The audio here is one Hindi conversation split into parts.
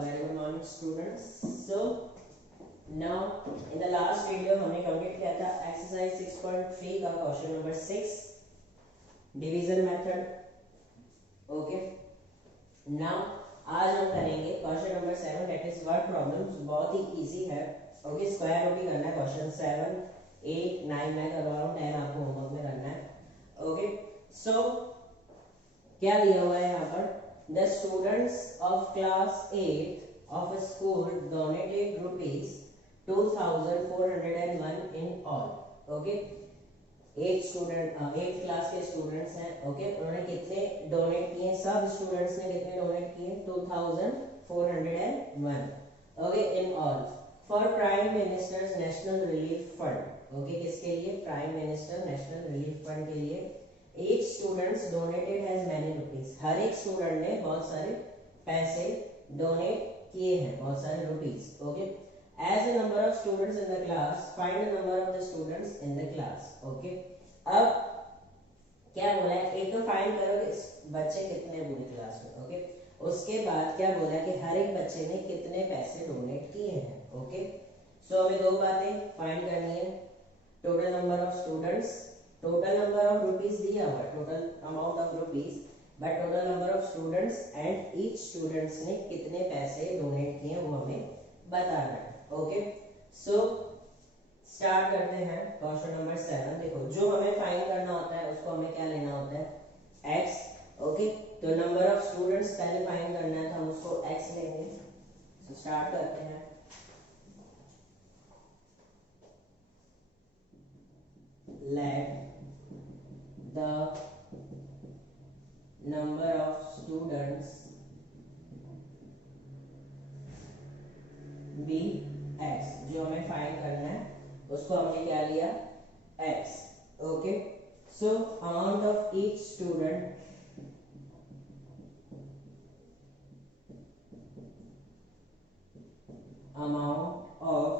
Very good morning students. So now in the last video हमने कंप्लीट किया था एक्सरसाइज 6.3 का question number 6 division method. Okay, now आज हम करेंगे question number 7 that is word problems. बहुत ही इजी है. ओके, स्क्वायर रूट ही करना है. क्वेश्चन 7 8 9 मैं करवा रहा हूँ, 10 आपको होमवर्क में करना है. ओके, सो क्या दिया हुआ है यहाँ पर? The students of class 8 of a school donated rupees 2401 in all. Okay, 8 class के स्टूडेंट्स हैं. ओके, उन्होंने कितने डोनेट किए? सब स्टूडेंट्स ने कितने डोनेट किए? 2401. Okay, in all for prime ministers national relief fund. Okay, किसके लिए? Prime minister national relief fund के लिए. Each students donated as many rupees. हर एक स्टूडेंट ने बहुत सारे पैसे डोनेट किए हैं, बहुत सारे rupees. Okay, as the number of students in the class, find the number of the students in the class. Okay, अब क्या बोला है? एक तो फाइंड करो कि बच्चे कितने हैं पूरी क्लास में. ओके, उसके बाद क्या बोला है कि हर एक बच्चे ने कितने पैसे डोनेट किए हैं. ओके, सो हमें दो बातें फाइंड करनी है. Total number of students, total number of rupees दिया हुआ है, total amount of rupees, but total number of students and each students ने कितने पैसे डोनेट किए वो हमें बताना है. ओके, सो स्टार्ट करते हैं क्वेश्चन नंबर 7. देखो, जो हमें फाइंड करना होता है उसको हमें क्या लेना होता है? x. ओके, तो नंबर ऑफ स्टूडेंट्स पहले फाइंड करना है तो हम उसको x लेंगे. तो स्टार्ट करते हैं. Let the number of students be x. जो हमें फाइंड करना है उसको हमने क्या लिया? x. Okay, so amount of each student, amount of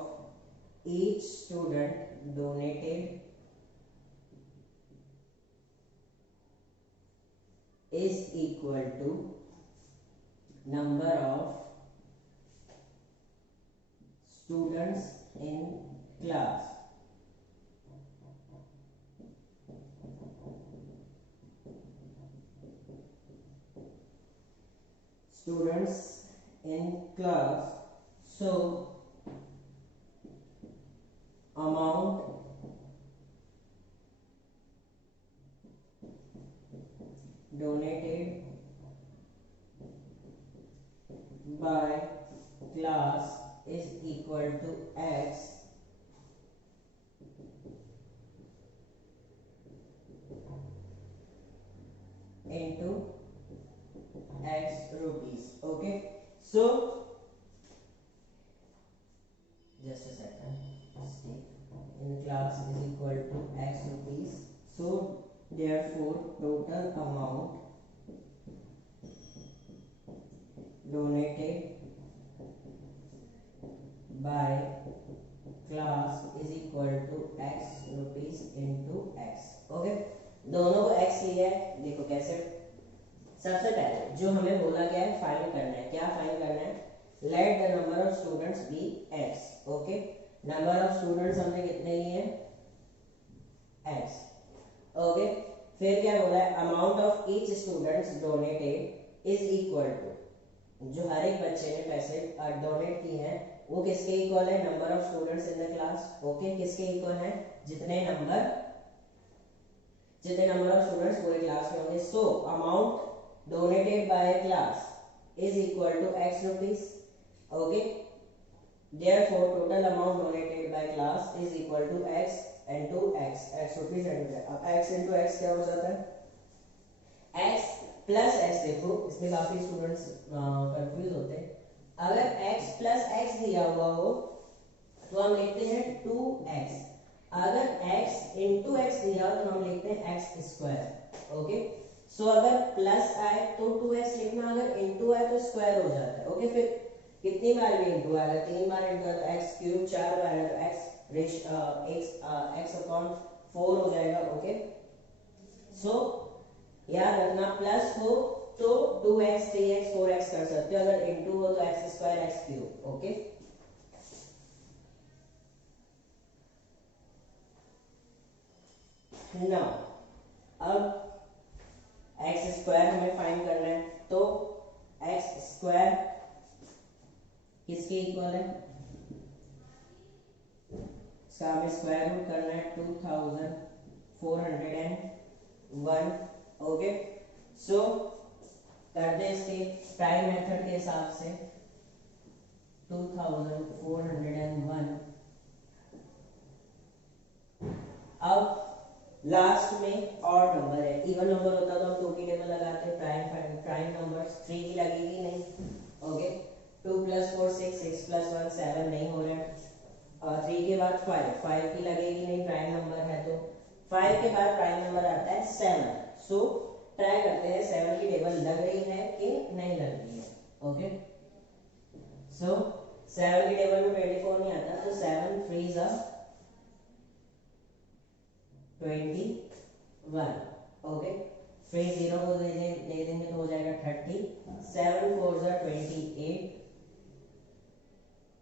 each student donated is equal to number of students in class. Students in class. So amount donated by class is equal to x into x rupees. Okay, so just a second, in class is equal to x rupees. So therefore total amount donated by class is equal to x rupees into x. Okay, दोनों को x लिया है. देखो कैसे. सबसे पहले जो हमें बोला गया है फाइंड करना है. क्या फाइंड करना है? Let the number of students be x. Okay, number of students हमने कितने लिए हैं? x. ओके, फिर क्या बोला है? Amount of each students donated is equal to, जो हर एक बच्चे ने पैसे डोनेट किए हैं वो किसके इक्वल है? Number of students in the class. Okay, किसके इक्वल है? जितने नंबर ऑफ स्टूडेंट्स पूरे क्लास में होंगे. So amount donated by class is equal to x rupees. Okay, therefore total amount donated by class is equal to x into x. x rupees अब x into x क्या हो जाता है? x plus x. देखो इसमें काफी स्टूडेंट्स कंफ्यूज होते हैं. अगर x प्लस x दिया हुआ हो तो हम लिखते हैं 2x. अगर x into x दिया हो तो हम लिखते हैं x स्क्वायर. ओके, सो अगर प्लस आए तो 2x लिखना, अगर into आए तो स्क्वायर हो जाता है. ओके, फिर कितनी बार भी into आएगा? 3 बार into आएगा तो x क्यूब, 4 बार आएगा तो x अपॉन 4 हो जाएगा. ओके, सो याद रखना प्लस हो तो 2x 3x 4x कर सकते हो, अगर इनटू हो तो x square x cube. Okay, now अब एक्स स्क्वायर हमें फाइंड करना है, तो एक्स स्क्वायर किसके इक्वल है, इसका हमें स्क्वायर रूट करना है 2401. ओके, सो करते हैं इसके प्राइम मेथड के हिसाब से 2401. अब लास्ट में ऑड नंबर है, इवन नंबर होता तो हम 2 की टेबल लगाते हैं. प्राइम नंबर्स 3 की लगेगी नहीं. ओके, 2 + 4 6, 6 + 1 7 नहीं हो रहा है. 3 के बाद 5 की लगेगी नहीं, प्राइम नंबर है तो. 5 के बाद प्राइम नंबर आता है 7. सो ट्राई करते हैं 7 की टेबल लग रही है कि नहीं लग रही है. ओके, सो 7 की टेबल में 24 नहीं आता, तो 7 3 जा 21. ओके, फिर 0 को दे देंगे तो हो जाएगा 30. 7 4 जा 28.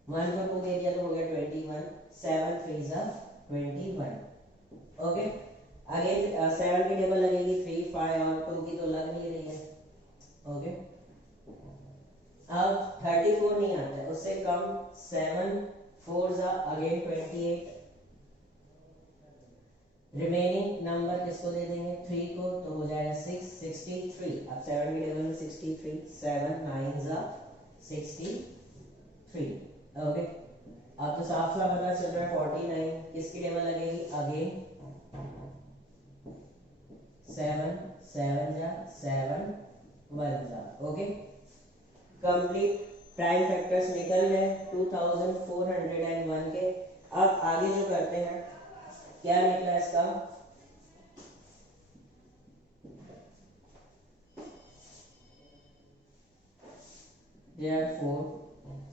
1 को 2 दे दिया तो हो गया 21. 7 3 जा 21. ओके, आगे 7 की टेबल लगेगी 3 5 और 2 की तो लग नहीं रही है. ओके, अब 34 नहीं आता है, उससे कम 7 4 जा अगेन 28. रिमेनिंग नंबर किसको दे देंगे, 3 को, तो हो जाएगा 6 63. अब 7 की टेबल में 63. 7 9 जा 63. ओके, अब तो साफ साफ पता चल रहा है 49 किसकी टेबल लगेगी, अगेन 7 7 जा 7 1 जा. ओके, कंप्लीट प्राइम फैक्टर्स निकल गए 2401 के. अब आगे जो करते हैं, क्या निकला इसका, फोर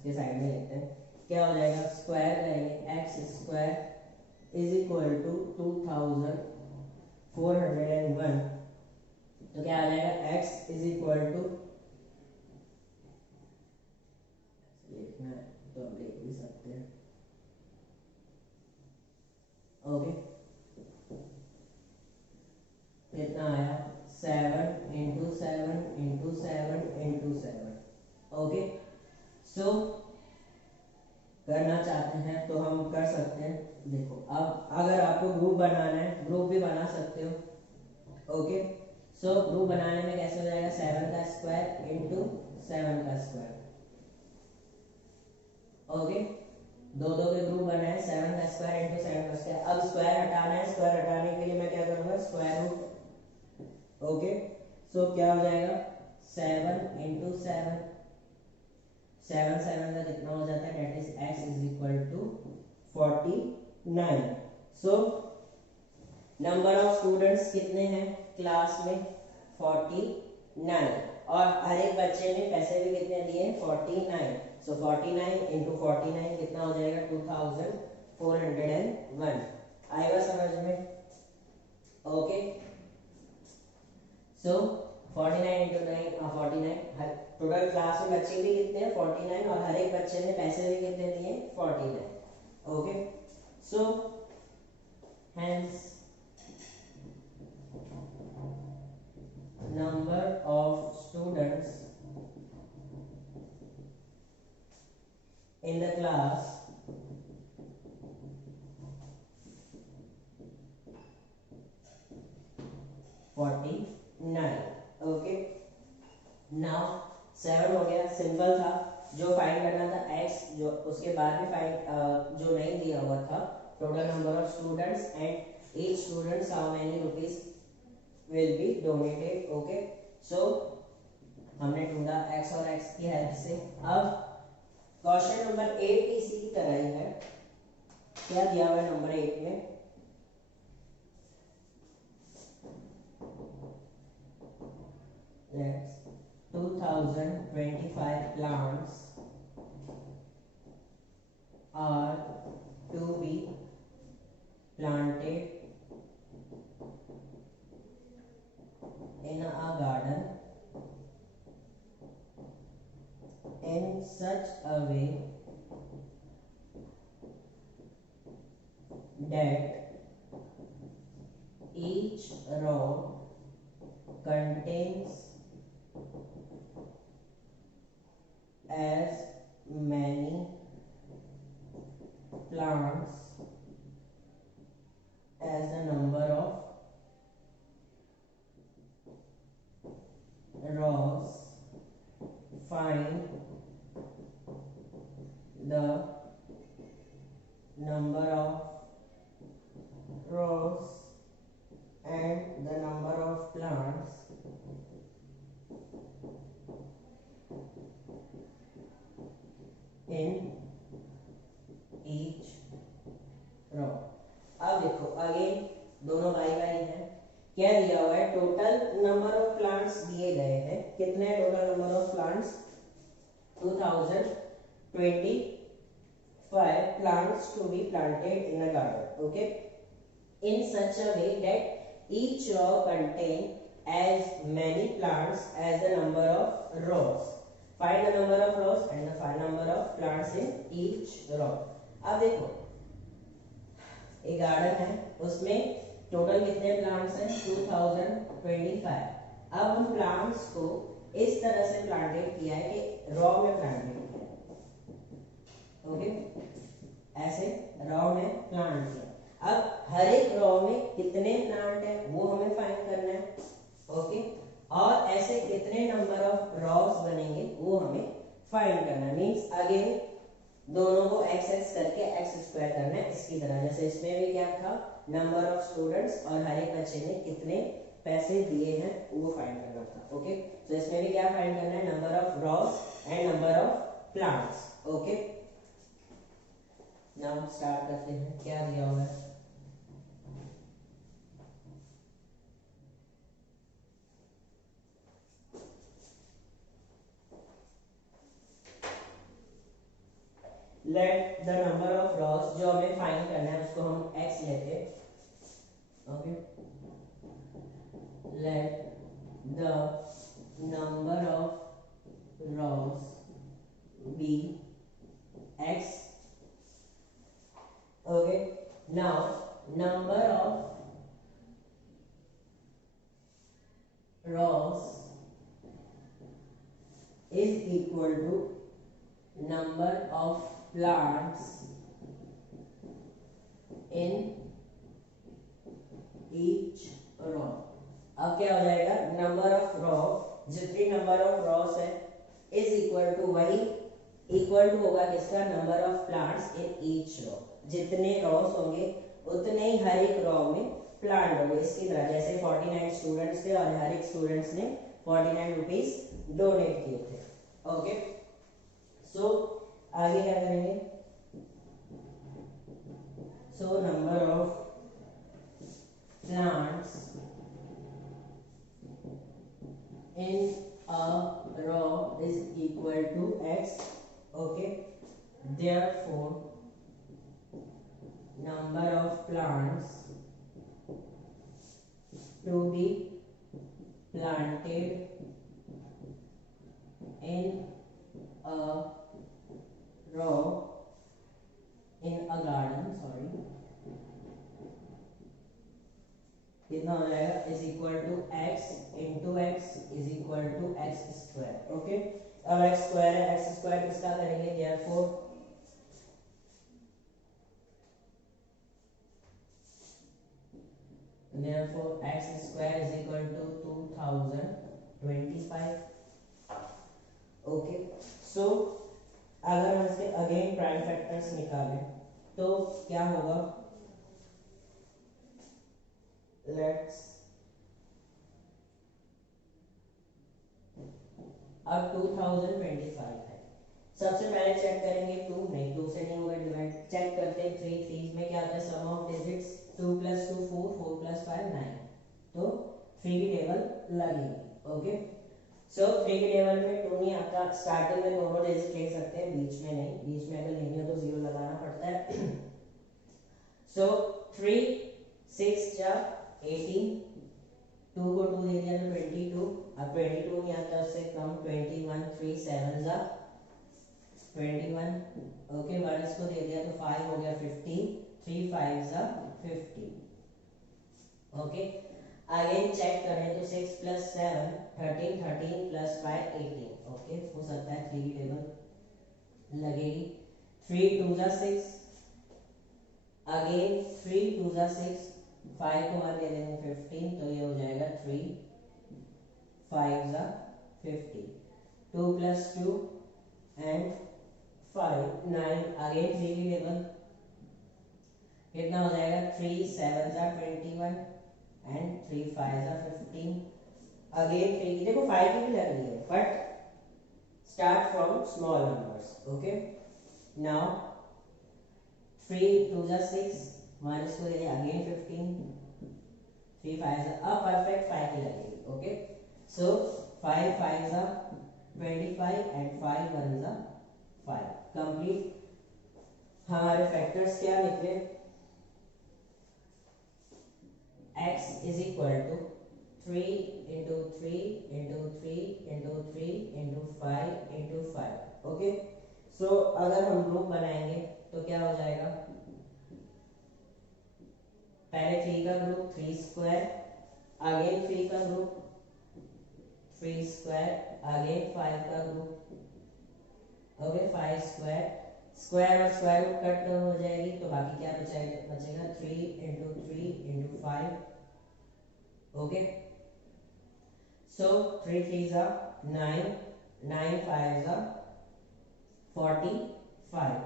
के साइड में लिखते हैं. क्या हो जाएगा, स्क्वायर करेंगे x square is equal to 2401. तो क्या आ जाएगा, एक्स इज इक्वल टू, लिखना है तो हम लिख भी सकते हैं. ओके, कितना आया, 7 × 7 × 7 × 7. ओके, सो करना चाहते हैं तो हम कर सकते हैं. देखो, अब अगर आपको ग्रुप बनाना है, ग्रुप भी बना सकते हो. ओके, सो ग्रुप बनाने में कैसे हो जाएगा, 7 का स्क्वायर × 7 का स्क्वायर. ओके, दो के ग्रुप बना है, 7 का स्क्वायर × 7 का स्क्वायर. अब स्क्वायर हटाना है, स्क्वायर हटाने के लिए मैं क्या करूंगा, स्क्वायर रूट. ओके, सो क्या हो जाएगा, 7 × 7. 7 7 का कितना हो जाता है, that is x is equal to 49. So number of students कितने हैं क्लास में, 49. और हर एक बच्चे ने पैसे भी कितने दिए, 49. सो 49 × 49 कितना हो जाएगा, 2401. आएगा समझ में. ओके, सो 49 × 9 49. टोटल क्लास में बच्चे भी कितने हैं, 49. और हर एक बच्चे ने पैसे भी कितने दिए, 49. Okay, so hence number of students in the class (49). Okay, now 7 हो गया, सिंपल था. जो फाइंड करना था x, जो उसके बाद में फाइंड जो नहीं दिया हुआ था, total number of students and each students how many rupees will be donated. Okay, so हमने ढूंढा x और x की हेल्प से. अब क्वेश्चन नंबर 8 इसी की तरह ही है. क्या दिया हुआ है नंबर 8 में, let's 2025 plants are to be planted in a garden in such a way that each row contains as many plants as the number of rows. Find the number of rows and the number of plants in each row. अब देखो अगेन दोनों बाई बाई हैं। क्या दिया हुआ है? टोटल नंबर ऑफ प्लांट्स दिए गए हैं। कितने total number of plants? 2025 plants to be planted in a garden. Okay, in such a way that each row contain as many plants as the number of rows. Find the number of rows and the find number of plants in each row. अब देखो एक गार्डन है, उसमें टोटल कितने प्लांट्स हैं? 2025। अब उन प्लांट्स को इस तरह से प्लांटेड किया है कि रॉ में प्लांटेड किया है। ओके, ऐसे रॉ में प्लांट किया। अब हर एक रॉ में कितने प्लांट है वो हमें फाइंड करना है। ओके, और ऐसे कितने नंबर ऑफ रॉस बनेंगे वो हमें फाइंड करना है। मींस अगेन दोनों को x x करके x स्क्वायर करना है इसकी तरह। जैसे इसमें भी क्या था? नंबर ऑफ स्टूडेंट्स और हर एक बच्चे ने कितने पैसे दिए हैं वो फाइंड करना था। ओके, तो इसमें भी क्या फाइंड करना है? Number of Ross and number of plants. Okay, now start करते हैं। क्या दिया हुआ है? Let the number of Ross, जो हमें फाइंड करना है उसको हम x लेते हैं। Okay, let the number of rows be x. Okay, now number of rows is equal to number of plants in each row. अब क्या हो जाएगा? नंबर ऑफ रॉ, जितनी नंबर ऑफ रॉस है इज इक्वल टू, वही इक्वल टू होगा किसका? Number of plants in each raw. जितने रॉस होंगे उतने ही हर एक रॉ में प्लांट होंगे। इसकी तरह जैसे 49 स्टूडेंट्स थे और हर एक स्टूडेंट्स ने 49 रुपीज डोनेट किए थे। ओके, सो आगे क्या करेंगे? So number of plants in a row is equal to x. Okay, therefore number of plants to be planted in a row in a garden, sorry, कितना हो जाएगा? Is equal to x into x is equal to x square. Okay, अब x स्क्वायर है, x स्क्वायर किसका करेंगे? Therefore x square is equal to 2025। Okay, so अगर हम इसके अगेन प्राइम फैक्टर्स निकालें तो क्या होगा? लेट्स अब 2025 है। सबसे पहले चेक करेंगे 2, नहीं 2 से नहीं होगा डिवाइड। चेक करते हैं 3 3 में क्या आता है? सम ऑफ डिजिट्स 2 + 2 4, 4 + 5 9। तो 3 की टेबल लगेगी। ओके, सो 3 के टेबल में 2 नहीं आता। स्टार्टिंग में दोनों डिजिट ले सकते हैं, बीच में नहीं। बीच में अगर लेनी हो तो 0 लगाना पड़ता है। सो 3 6 जा 18, 2 को 2 दे दिया तो 22। अब 22 नहीं आता, उससे कम 21 3 7 जा 21, ओके 1 इसको दे दिया तो 5 हो गया 15, 3 5 15, ओके। अगेन चेक करें तो 6 प्लस 7 13, 13 प्लस 5 18, ओके हो सकता है 3 की टेबल लगेगी। 3 2 6, अगेन 3 2 6, 5 को 1 दे देंगे 15, तो ये हो जाएगा 3 5 50, 2 प्लस 2 एंड 5 9, अगेन 3 की टेबल कितना हो जाएगा 3 7 21 एंड 3 5 15, अगेन 3 की देखो 5 की भी लग रही है but start from small numbers, okay. Now 3 2 6, minus को दे दिया अगेन 15, 3 5 अब परफेक्ट 5 की लगेगी, ओके। So 5 5 25 and 5 1 5, complete. हमारे फैक्टर्स क्या निकले, x is equal to 3 into 3 into 3 into 3 into 5 into 5, okay. So अगर हम ग्रुप बनाएंगे तो क्या हो जाएगा, पहले 3 का ग्रुप 3 स्क्वायर, अगेन 3 का ग्रुप 3 स्क्वायर, अगेन 5 का ग्रुप, ओके 5 स्क्वायर, स्क्वायर और स्क्वायर रूट कट हो जाएगी तो बाकी क्या बचेगा 3 into 3 into 5, okay. So 3 3s are 9, 9 5s are 45,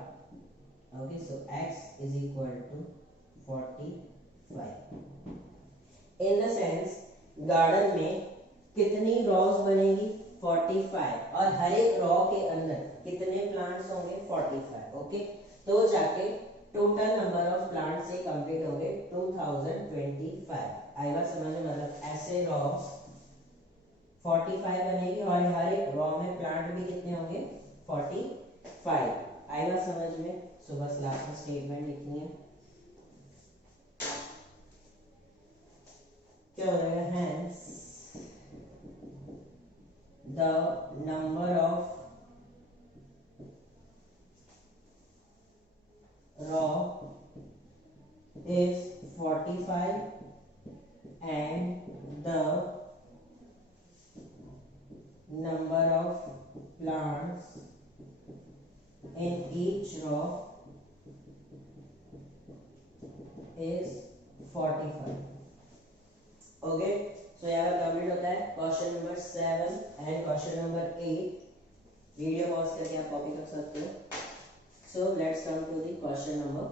okay, so x is equal to 45। in the sense garden में कितनी रॉज बनेगी 45, और हर एक रॉ के अंदर कितने प्लांट्स होंगे 45, ओके। तो जाके टोटल नंबर ऑफ प्लांट्स से कंप्लीट होंगे 2025। आई बात समझ में, मतलब ऐसे रॉ 45 बनेगी और हर एक रॉ में प्लांट भी कितने होंगे 45। आई बात समझ में। सो बस लास्ट में स्टेटमेंट लिखनी है, क्या हो जाएगा, hence the number of raw is 45 and the number of plants in each row is 45, okay. So यहाँ पर कंप्लीट होता है question number 7 and question number 8। Video pause करके आप कॉपी कर सकते हो। So let's come to the question number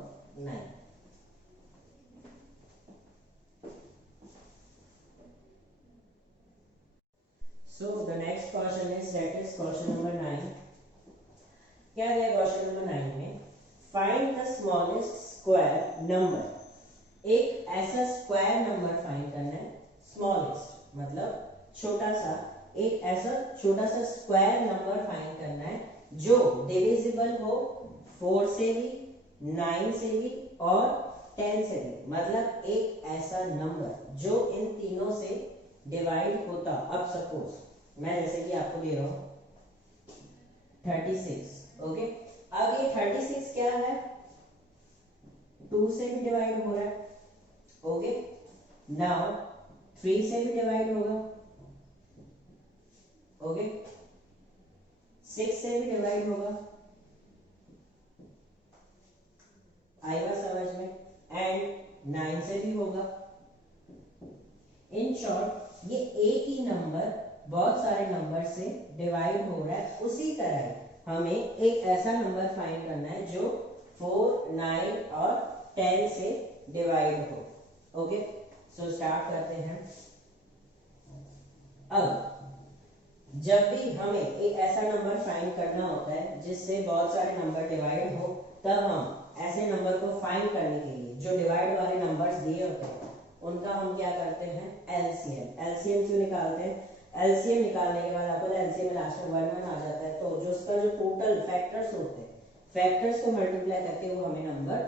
9। So the next question is, that is question number 9। क्या है क्वेश्चन नंबर 9 में, find the smallest square number. एक ऐसा स्क्वायर नंबर फाइंड करना है, स्मॉलेस्ट मतलब छोटा सा, एक ऐसा छोटा सा स्क्वायर नंबर फाइंड करना है जो डिविजिबल हो 4 से भी, 9 से भी और 10 से भी, मतलब एक ऐसा नंबर जो इन तीनों से डिवाइड होता। अब सपोज मैं जैसे कि आपको दे रहा हूं 36, ओके। अब ये 36 क्या है, 2 से भी डिवाइड हो रहा है, ओके। नाउ 3 से भी डिवाइड होगा, ओके। 6 से भी डिवाइड होगा, आएगा समझ में, एंड 9 से भी होगा। इन शॉर्ट ये एक ही नंबर बहुत सारे नंबर से डिवाइड हो रहा है। उसी तरह हमें एक ऐसा नंबर फाइंड करना है जो 4, 9 और 10 से डिवाइड हो, ओके। सो स्टार्ट करते हैं। अब जब भी हमें एक ऐसा नंबर फाइंड करना होता है जिससे बहुत सारे नंबर डिवाइड हो, तब हम ऐसे नंबर को फाइंड करने के लिए जो डिवाइड वाले नंबर्स दिए होते हैं उनका हम क्या करते हैं, एलसीएम। एलसीएम क्यों निकालते हैं, एलसीएम निकालने के बाद आपको एलसीएम लास्ट में 1 1 आ जाता है, तो जो उसका जो टोटल फैक्टर्स होते हैं, फैक्टर्स को मल्टीप्लाई करके वो हमें नंबर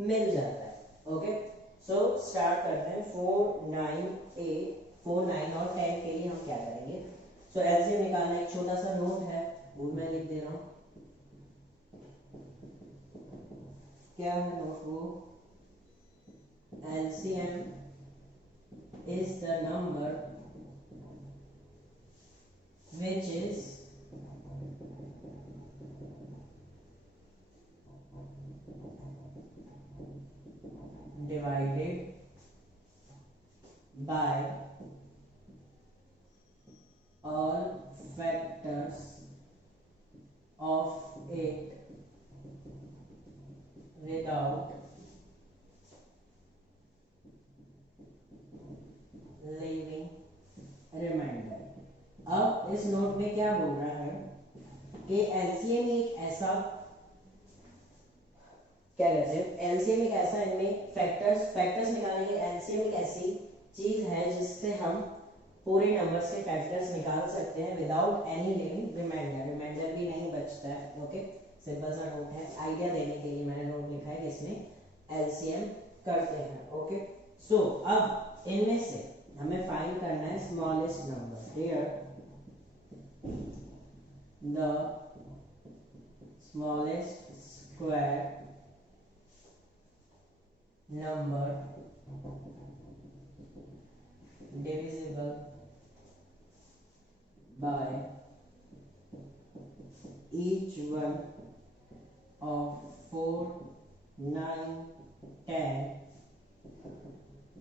मिल जाता है, ओके। सो स्टार्ट करते हैं। 4 9 8, 4 9 और 10 के लिए हम क्या करेंगे। सो एलसीएम निकालना एक छोटा सा नोट है, वो मैं लिख दे रहा हूँ। क्या है notebook? LCM is the number which is divided by all factors of it without leaving remainder. अब इस नोट में क्या बोल रहा है कि एलसीएम एक ऐसा, क्या कहते हैं, एलसीएम एक ऐसा, इनमें फैक्टर्स निकालने के लिए एलसीएम एक ऐसी चीज है जिससे हम पूरे नंबर्स के फैक्टर्स निकाल सकते हैं विदाउट एनी लिविंग रिमाइंडर भी नहीं बचता है। ओके, सिंपल सा नोट है, आइडिया देने के लिए मैंने नोट लिखा है कि इसमें एलसीएम करते हैं। ओके, सो अब इनमें से हमें फाइंड करना है smallest number. Here the smallest square number divisible by each one of 4, 9, 10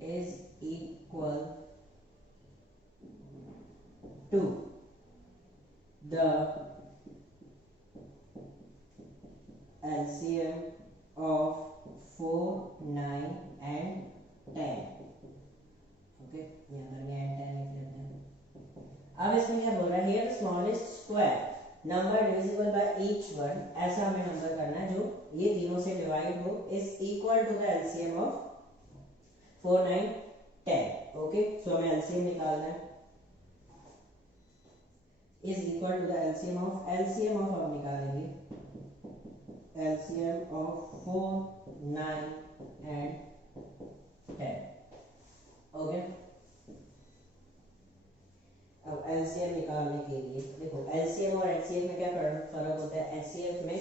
is equal to the LCM of 4, 9 and 10। Okay, यहाँ पर 10 लिख लेते हैं। अब इसमें क्या बोल रहा है, here smallest square number divisible by each one, ऐसा हमें नंबर करना है जो ये तीनों से डिवाइड हो, is equal to the LCM of 4, 9, 10। Okay, so हमें एलसीएम निकालना है, is equal to the LCM of हम निकालेंगे एलसीएम ऑफ 4, 9 एंड 10। ओके, अब एलसीएम निकालने के लिए देखो, एलसीएम और एचसीएफ में क्या फर्क होता है। एचसीएफ में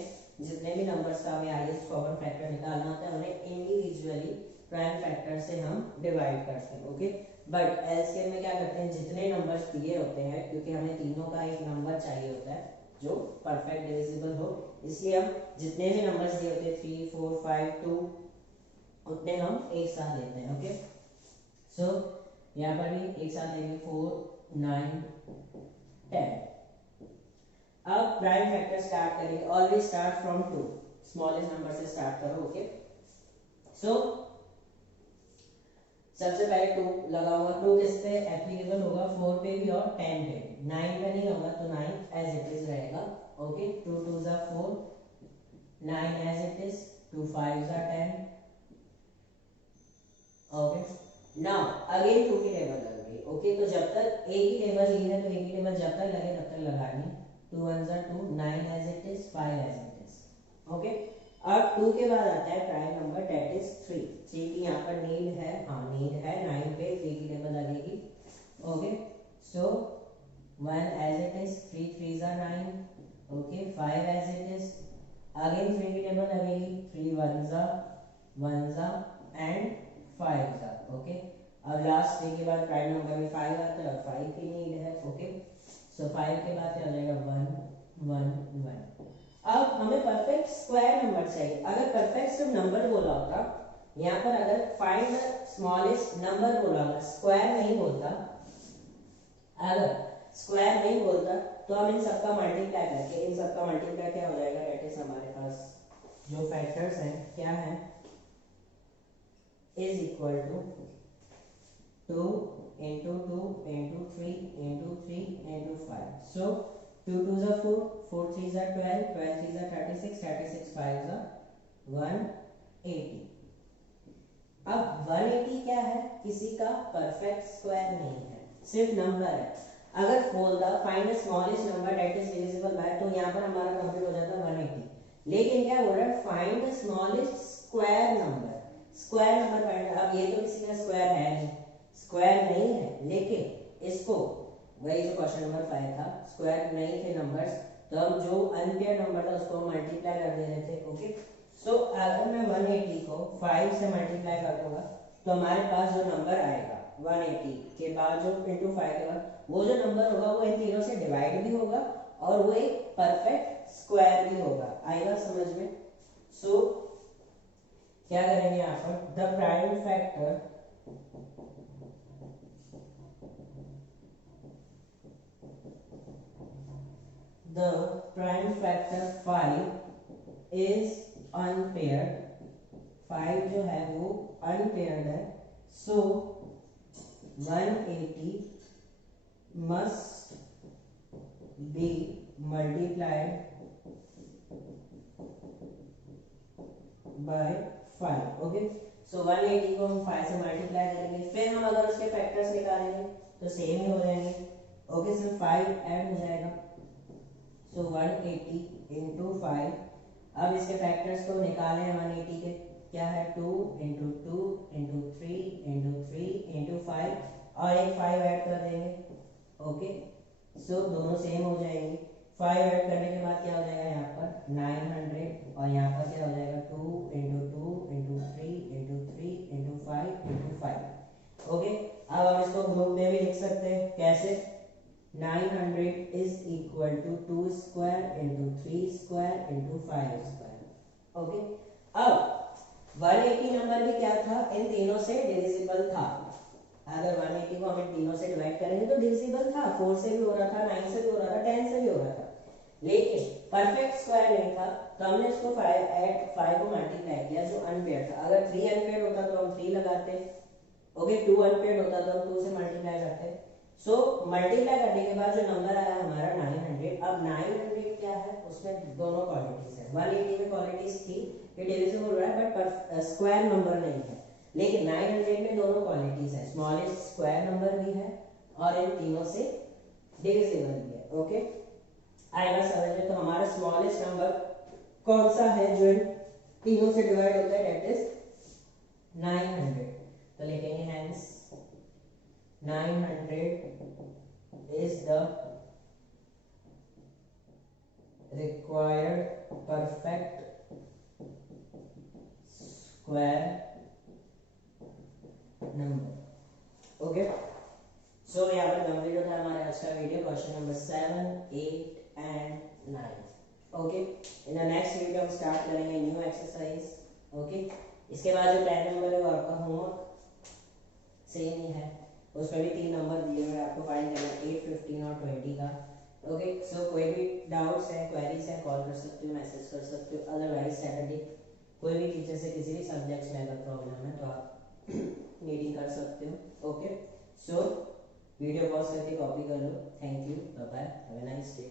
जितने भी नंबर्स का हमें हाईएस्ट कॉमन फैक्टर निकालना होता है उन्हें इंडिविजुअली प्राइम फैक्टर से हम डिवाइड करते हैं। ओके, बट एलसीएम में क्या करते हैं, जितने नंबर्स दिए होते हैं, क्योंकि हमें तीनों का एक नंबर चाहिए होता है जो परफेक्ट डिविजिबल हो, इसलिए हम जितने भी नंबर्स दिए होते हैं 3, 4, 5, 2 उतने हम एक साथ लेते हैं। ओके, सो यहाँ पर भी एक साथ लेंगे 4, 9, 10। अब प्राइम फैक्टर स्टार्ट करेंगे, always start from 2, smallest number से स्टार्ट करो। ओके, सो सबसे पहले 2 लगाऊंगा। 2 किस पे एप्लीकेबल होगा, 4 पे भी और 10 पे भी। 9 पे नहीं होगा तो 9 एज इट इज रहेगा। Okay, 2 2s are 4, 9 as it is, 2 5s are 10। Okay, now again 2 की टेबल लग गई। ओके, तो जब तक एक ही टेबल ली है तो एक ही टेबल जब तक लगे तब तक लगानी। 2 1s are 2, 9 as it is, 5 as it is. Okay, अब 2 के बाद आता है प्राइम नंबर दैट इज 3। 3 की यहाँ पर नीड है, हाँ नीड है, 9 पे 3 की टेबल लगेगी। Okay, so 1 as it is, 3 3s are 9। Okay, 5 as it is, again 3 की टेबल लगेगी, 3 1s are and 5s are। Okay, अब लास्ट 3 के बाद प्राइम नंबर में 5 आता है और 5 की नीड है। ओके, सो 5 के बाद क्या हो जाएगा, 1 1 1। अब हमें परफेक्ट स्क्वायर नंबर चाहिए। अगर परफेक्ट सिर्फ नंबर बोला होता, यहाँ पर अगर फाइंड द स्मॉलेस्ट नंबर बोला होगा, स्क्वायर नहीं बोलता, अगर स्क्वायर नहीं बोलता तो हम इन सबका मल्टीप्लाई करके, इन सबका मल्टीप्लाई क्या हो जाएगा, दैट इज हमारे पास जो फैक्टर्स हैं क्या है, is equal to 2 into 2 into 3 into 3 into 5। So 2 2s are 4, 4 3s are 12, 12 3s are 36, 36 5s are 180। अब 180 क्या है, किसी का परफेक्ट स्क्वायर नहीं है, सिर्फ नंबर है। अगर बोल the find the smallest number that is divisible by, तो यहाँ पर हमारा कंप्लीट हो जाता है 180। लेकिन क्या बोल रहा है, find the smallest square number, square number find. अब ये तो किसी का स्क्वायर है नहीं, स्क्वायर नहीं है, लेकिन इसको वही जो क्वेश्चन नंबर 5 था, स्क्वायर नहीं थे नंबर्स, तो हम जो अनपेयर नंबर था उसको मल्टीप्लाई कर दे रहे थे। ओके, सो अगर मैं 180 को 5 से मल्टीप्लाई कर दूंगा तो हमारे पास जो नंबर आएगा 180 के बाद जो इंटू 5 के बाद वो जो नंबर होगा वो इन तीनों से डिवाइड भी होगा और वो एक परफेक्ट स्क्वायर भी होगा। आएगा समझ में? सो क्या करेंगे यहाँ पर, the prime factor the prime factor 5 is unpaired, 5 जो है वो unpaired है, so 180 must be multiplied by 5। Okay, सो 180 को हम 5 से मल्टीप्लाई करेंगे, फिर हम अगर उसके फैक्टर्स निकालेंगे तो सेम ही हो जाएंगे। ओके, सिर्फ 5 ऐड हो जाएगा, सो 180 इंटू 5। अब इसके फैक्टर्स को निकालें 180 के, क्या है 2 इंटू 2 इंटू 3 इंटू 3 इंटू 5 और एक 5 ऐड कर देंगे। ओके, सो दोनों सेम हो जाएंगे। 5 ऐड करने के बाद क्या हो जाएगा यहाँ पर 900 और यहाँ पर क्या हो जाएगा 2 into 2 into 3 into 3 into 5 into 5। Okay, अब हम इसको ग्रुप में भी लिख सकते हैं, कैसे 900 is equal to 2 square into 3 square into 5 square। Okay, अब 180 नंबर भी क्या था, इन तीनों से डिविजिबल था। अगर 180 को हम इन तीनों से डिवाइड करेंगे तो डिविजिबल था, 4 से भी हो रहा था, 9 से भी हो रहा था, 10 से भी हो रहा था, लेकिन परफेक्ट स्क्वायर नहीं था, तो हमने इसको 5 को मल्टीप्लाई किया जो अनपेयर्ड था। अगर 3 अनपेयर्ड होता तो हम 3 लगाते, ओके, 2 अनपेयर्ड होता तो हम 2 से मल्टीप्लाई करते। सो मल्टीप्लाई करने के बाद जो नंबर आया हमारा 900। अब 900 क्या है, उसमें दोनों क्वालिटीज है। 180 में क्वालिटीज थी कि डिविजिबल हो रहा है बट स्क्वायर नंबर नहीं है, लेकिन 900 में दोनों क्वालिटीज है, स्मॉलेस्ट स्क्वायर नंबर भी है और इन तीनों से डिविजिबल भी है। ओके, आएगा समझ में? तो हमारा स्मॉलेस्ट नंबर कौन सा है जो इन तीनों से डिवाइड होता है, दैट इज 900। तो लिखेंगे hence 900 is the required perfect square number। Okay, so यहाँ पर कंप्लीट होता है हमारे आज का video, question number 7, 8 and 9। Okay, in the next video हम स्टार्ट करेंगे न्यू एक्सरसाइज। ओके, इसके बाद जो 10 नंबर है वो आपका होमवर्क सेम ही है, उसमें भी 3 नंबर दिए हुए आपको फाइंड करना है, 8, 15 और 20 का। ओके, सो कोई भी डाउट्स है, क्वेरीज है, कॉल कर सकते हो, मैसेज कर सकते हो। अदरवाइज सैटरडे कोई भी टीचर से किसी भी सब्जेक्ट्स में अगर प्रॉब्लम है तो आप मीटिंग कर सकते हो। ओके, सो वीडियो पॉज करके कॉपी कर लो। Thank you, bye bye, have a nice day.